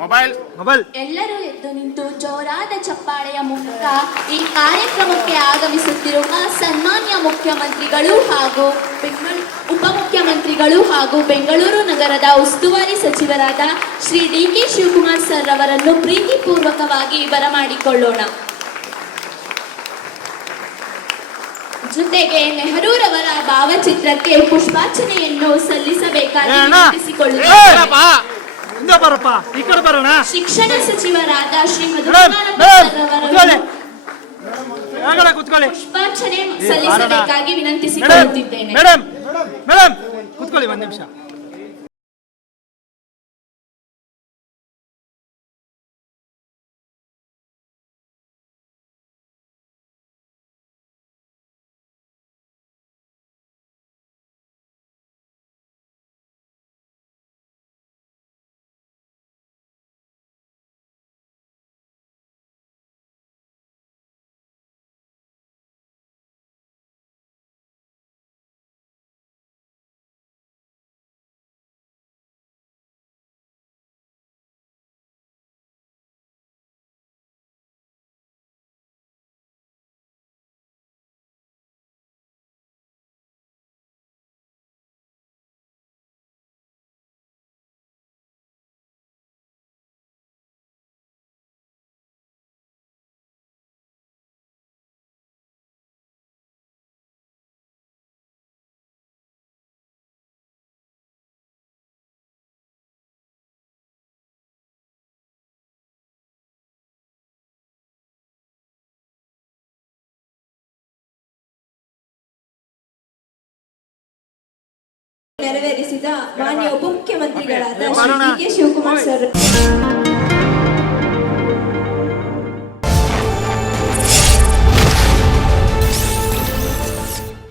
Mobile mobile ಎಲ್ಲರೂ ಎದ್ದು ನಿಂತು ಜೋರಾದ ಚಪ್ಪಾಳೆಯ ಮೂಲಕ ಈ ಕಾರ್ಯಕ್ರಮಕ್ಕೆ ಆಗಮಿಸುತ್ತಿರುವ ಸನ್ಮಾನ್ಯ ಮುಖ್ಯಮಂತ್ರಿಗಳು ಹಾಗೂ ಬೆಂಗಳೂರು ಉಪಮುಖ್ಯಮಂತ್ರಿಗಳು ಹಾಗೂ ಬೆಂಗಳೂರು ನಗರದ ಉಸ್ತುವಾರಿ ಸಚಿವರಾದ Shri D K Shivakumar sir ಅವರನ್ನು ಪ್ರೀತಿಪೂರ್ವಕವಾಗಿ ಬರಮಾಡಿಕೊಳ್ಳೋಣ. ಜೊತೆಗೆ ನೆಹರೂರವರ ಭಾವಚಿತ್ರಕ್ಕೆ ಪುಷ್ಪಾರ್ಚನೆಯನ್ನು ಸಲ್ಲಿಸಬೇಕಾಗಿ ವಿನಂತಿಸಿಕೊಳ್ಳುತ್ತೇನೆ ಬರೋಣ ಶಿಕ್ಷಣ ಸಚಿವರಾದ ಶ್ರೀ ಮಧುರ ಪುಷ್ಪಾರ್ಚನೆ ಸಲ್ಲಿಸಬೇಕಾಗಿ ವಿನಂತಿಸಿಕೊಳ್ಳುತ್ತಿದ್ದೇನೆ ಮೇಡಮ್ ಮೇಡಮ್ ಕೂತ್ಕೊಳ್ಳಿ ಒಂದ್ ನಿಮಿಷ ನೆರವೇರಿಸಿದ ಮಾನ್ಯ ಉಪಮುಖ್ಯಮಂತ್ರಿಗಳಾದ ಕೆ ಶಿವಕುಮಾರ್ ಸರ್.